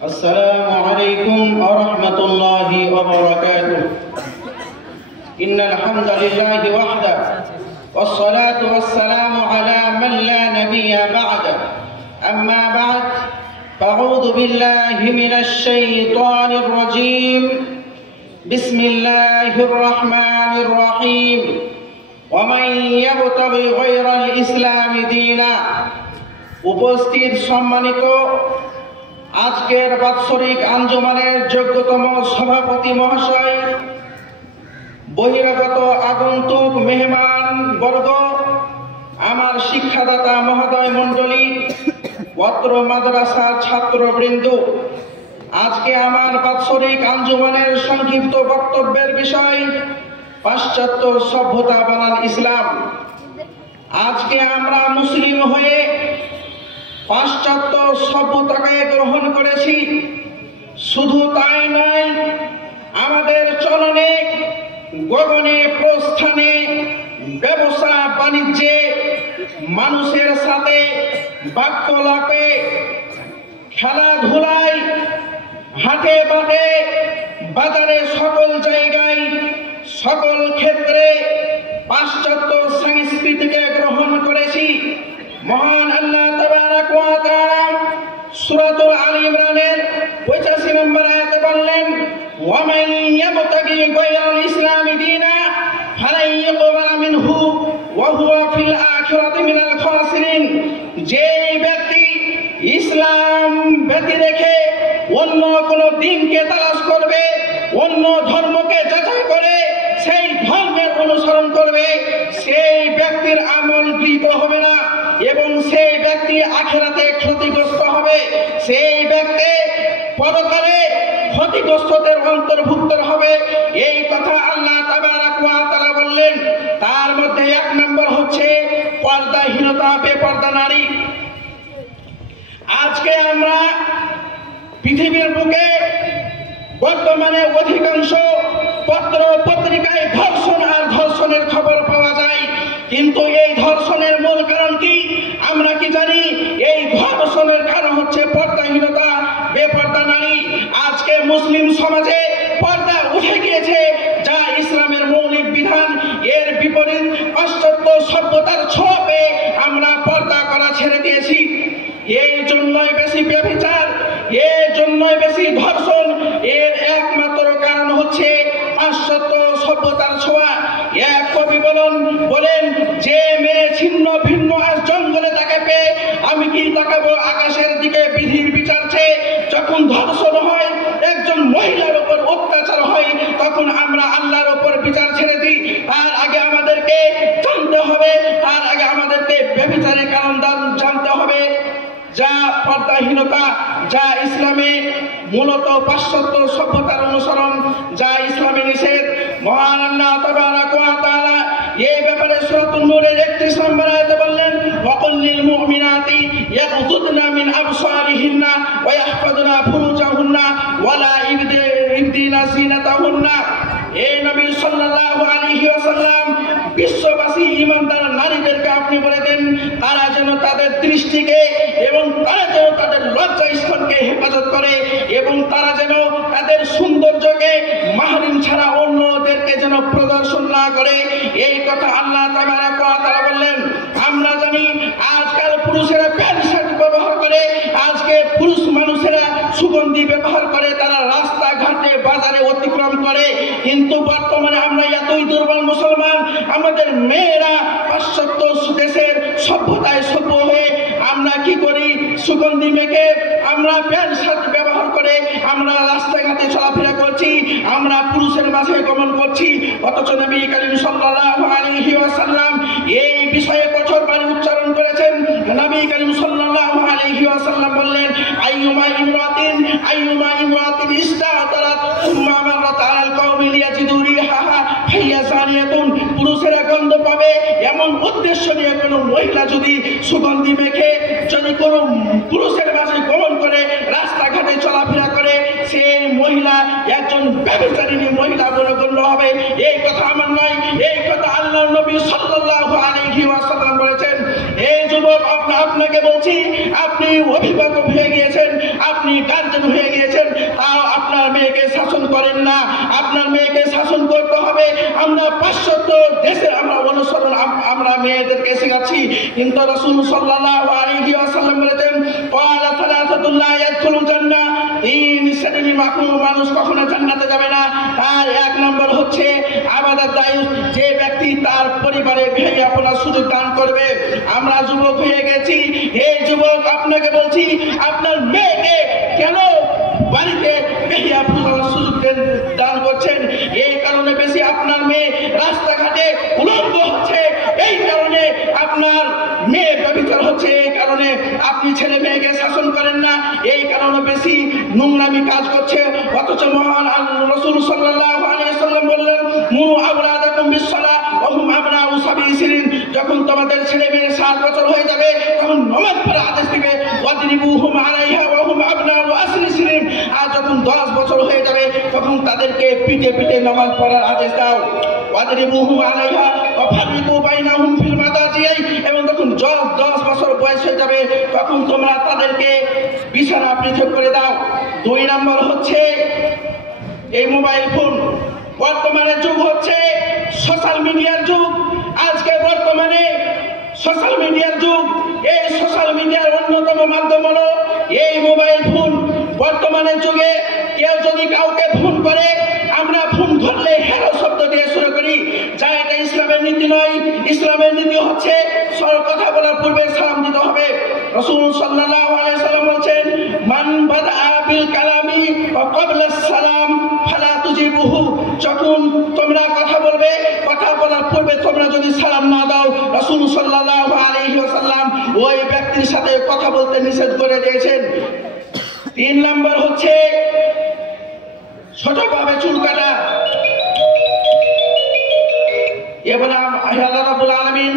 السلام عليكم ورحمة الله وبركاته. إن الحمد لله وحده والصلاة والسلام على من لا نبي بعده. أما بعد فأعوذ بالله من الشيطان الرجيم. بسم الله الرحمن الرحيم. ومن يبتغي غير الإسلام دينا. উপস্থিত সম্মানিত আজকের বাৎসরিক আঞ্জুমানের যোগ্যতম সভাপতি মহাশয়, বহিরাগত আগন্তুক মেহমান বর্গ, আমার শিক্ষাদাতা মহোদয় মণ্ডলী, অত্র মাদ্রাসার ছাত্রবৃন্দ, আজকে আমার বাৎসরিক আঞ্জুমানের সংক্ষিপ্ত বক্তব্যের বিষয় পাশ্চাত্য সভ্যতা বনাম ইসলাম। আজকে আমরা মুসলিম হয়ে পাশ্চাত্য সভ্যতাকে গ্রহণ করেছি। শুধু তাই নয়, আমাদের চলনে, গগনে, প্রস্থানে, ব্যবসা বাণিজ্যে, মানুষের সাথে বাক্যলাপে, খেলাধুলায়, হাটে বাটে, বাজারে, সকল জায়গায়, সকল ক্ষেত্রে পাশ্চাত্য সংস্কৃতিকে গ্রহণ করেছি। মহান আল্লাহ তাবারাক ওয়া তাআলা সূরাতুল আলী ইমরানের 85 নম্বর আয়াতে বললেন, ওয়া মান ইয়াবতাগি গায়রাল ইসলামি দীনা ফালান ইউকবালা মিনহু ওয়া হুয়া ফিল আখিরাতি মিনাল খাসিরিন। যে ব্যক্তি ইসলাম ব্যতি রেখে অন্য কোন দিনকে তালাশ করবে, অন্য ধর্মকে যাচাই করে সেই ধর্মের অনুসরণ করবে, সেই ব্যক্তির আমল গৃহীত হবে না এবং সেই ব্যক্তি আখিরাতে ক্ষতিগ্রস্ত হবে। সেই ব্যক্তি পরকালে ক্ষতিগ্রস্তদের অন্তর্ভুক্ত হবে। এই কথা আল্লাহ তাবারাক ওয়া তাআলা বললেন। তার মধ্যে এক নম্বর হচ্ছে পর্দাহীনতা, বেপর্দা নারী। আজকে আমরা পৃথিবীর বুকে বর্তমানে অধিকাংশ পত্র পত্রিকায় ধর্ষণ আর ধর্ষণের খবর পাওয়া যায়, কিন্তু এই ধর্ষণের মূল কারণ কি আমরা কি জানি? এই ধর্ষণের কারণ হচ্ছে পর্দাহীনতা, বেপর্দা নারী। আজকে মুসলিম সমাজে পর্দা উঠে গিয়েছে, যা ইসলামের মৌলিক বিধান। এর বিপরীত পাশ্চাত্য সভ্যতার ছোঁয়াপে আমরা পর্দা করা ছেড়ে দিয়েছি। এই জন্যই বেশি ব্যভিচার, এর জন্যই বেশি ধর্ষণ। এর একমাত্র কারণ হচ্ছে পাশ্চাত্য সভ্যতার ছোঁয়া। এক কবি বলেন, যে মেয়ে ছিন্ন ভিন্ন আর জঙ্গলে তাকে পেয়ে আমি কি তাকাবো আকাশের দিকে বিধির বিচার চেয়ে। যখন ধর্ষণ হয়, একজন মহিলার উপর অত্যাচার হয়, তখন আমরা আল্লাহর উপর বিচার ছেড়ে দিই। তার আগে আমাদেরকে জানতে হবে, তার আগে আমাদেরকে ব্যভিচারের কারণ জানতে হবে, যা পর্দাহীনতা, যা ইসলামে মূলত পাশ্চাত্য সভ্যতার অনুসরণ, যা ইসলামে নিষেধ। মহান আল্লাহ তাবারাক ওয়া তাআলা এই ব্যাপারে সূরাতুন নূরের 31 নম্বর আয়াতে বললেন, ওয়াকুল লিল মুমিনাতি ইয়াগযুদনা মিন আবসারিহিন্না ওয়া ইয়াহফাযনা ফুরুজাহুন্না ওয়া লা ইবদিনা জিনাতাহুন্না। এই নবী সাল্লাল্লাহু আলাইহি ওয়াসাল্লাম বিশ্ববাসী ঈমানদার নারীদেরকে আপনি বলে দেন, তারা যেন তাদের দৃষ্টিকে এবং তারা যেন তাদের লজ্জা স্থানকে হেফাজত করে এবং তারা যেন তাদের সৌন্দর্যকে মাহরিম ছাড়া অন্যদেরকে যেন প্রদর্শন না করে। এই কথা আল্লাহ তাবারাক ওয়া তাআলা বললেন। আমরা জানি আজকাল পুরুষেরা প্যান্ট শার্ট ব্যবহার করে, আজকে পুরুষ মানুষেরা সুগন্ধি ব্যবহার করে, তারা রাস্তাঘাটে বাজারে অতিক্রম করে। কিন্তু বর্তমানে আমরা এতই দুর্বল মুসলমান, আমাদের মেয়েরা পাশ্চাত্য দেশের সভ্যতায় সভ্য হয়ে আমরা কি করি? সুগন্ধি মেখে আমরা প্যান্ট শার্ট ব্যবহার করে আমরা রাস্তাঘাটে চলাফেরা করছি, আমরা পুরুষের মাঝে গমন করছি। অথচ নবী করিম সাল্লাল্লাহু আলাইহি ওয়াসাল্লাম এই বিষয়ে কঠোর বাণী উচ্চারণ করেছেন। নবী করিম সাল্লাল্লাহু আলাইহি ওয়াসাল্লাম বললেন, আইয়ুমা ইমরাতিন ইস্তাতারাত সুম্মা মারাত আলাল কওমি লিয়াজিদু রিহাহা ফাহিয়া জানিয়াতুন। পুরুষেরা গন্ধ পাবে এমন উদ্দেশ্য নিয়ে কোনো মহিলা যদি সুগন্ধি মেখে যদি কোনো পুরুষের মাঝে গমন করে রাস্তাঘাটে চলাফেরা করে, সেই মহিলা একজন ব্যভিচারিণী মহিলা বলে গণ্য হবে। এই কথা আমার নয়, এই কথা আল্লাহর নবী সাল্লাল্লাহু আলাইহি ওয়াসাল্লাম বলেছেন। যুবক আপনাকে বলছি, আপনি অভিভাবক হয়ে গিয়েছেন, আপনি গার্জেন হয়ে গিয়েছেন, মেয়েদেরকে শেখাচ্ছি, কিন্তু রাসূল সাল্লাল্লাহু আলাইহি ওয়াসাল্লাম বলেছেন ক্বালা সালাসাতুল লা ইয়াদখুলুল জান্নাহ, তিন শ্রেণীর মানুষ কখনো জান্নাতে যাবে না। তার এক নম্বর হচ্ছে আবাদাত দায়ুস, যে ব্যক্তি তার পরিবারে ভেঙে আপনার সুযোগ দান করবে। আমরা যুবক হয়ে গেছি, এই যুবক আপনাকে বলছি, আপনার মেয়েকে কেন বাড়িতে বেহিয়া পূজার সুযোগ দান করছেন? এই কারণে বেশি আপনার মেয়ে রাস্তাঘাটে উলঙ্গ হচ্ছে, এই কারণে আপনার মেয়ে ব্যভিচার হচ্ছে, এই কারণে আপনি ছেলে মেয়েকে শাসন করেন না, এই কারণে বেশি নোংরামি কাজ করছে। অথচ মহান রাসূল সাল্লাল্লাহু আলাইহি ওয়াসাল্লাম বললেন মুরু আওলাদাকুম বিসসালাহ ওয়া হুম আবনাউ সাবঈ সিনিন, যখন তোমাদের ছেলে মেয়ে 7 বছর হয়ে যাবে তখন নামাজ পড়ার আদেশ দিবে, ওয়াদরিবুহুম আলাইহা ওয়া হুম আবনাউ আসরি সিনিন, আর যখন 10 বছর হয়ে যাবে তখন তাদেরকে পিটে পিটে নামাজ পড়ার আদেশ দাও। ওয়াদরিবুহুম আলাইহা ওয়া ফাররিকু বাইনাহুম ফিল মাদাজি, এবং যখন 10 বছর বয়স হয়ে যাবে তখন তোমরা তাদেরকে বিছানা পৃথক করে দাও। 2 নম্বর হচ্ছে এই মোবাইল ফোন। বর্তমানে যুগ হচ্ছে সোশ্যাল মিডিয়ার যুগ। আজকে বর্তমানে সোশ্যাল মিডিয়ার যুগ। এই সোশ্যাল মিডিয়ার অন্যতম মাধ্যম হলো এই মোবাইল ফোন। বর্তমানের যুগে কেউ যদি কাউকে ফোন করে, আমরা ফোন ধরলে হ্যালো শব্দ দিয়ে শুরু করি, যা এটা ইসলামের নীতি নয়। ইসলামের নীতি হচ্ছে কথা বলার পূর্বে সালাম দিতে হবে। রাসূল সাল্লাল্লাহু আলাইহি ওয়াসাল্লাম বলেছেন মান বাদআ বিল কালামি ওয়া ক্বাবলা সালাম ফালা তুজিবুহু, যখন তোমরা কথা বলবে, কথা বলার পূর্বে তোমরা যদি সালাম না দাও, রাসূল সাল্লাল্লাহু আলাইহি ওয়াসাল্লাম ওই ব্যক্তির সাথে কথা বলতে নিষেধ করে দিয়েছেন। 3 নম্বর হচ্ছে ছোটভাবে চুল কাটা। এবার আল্লাহ রাব্বুল আলামিন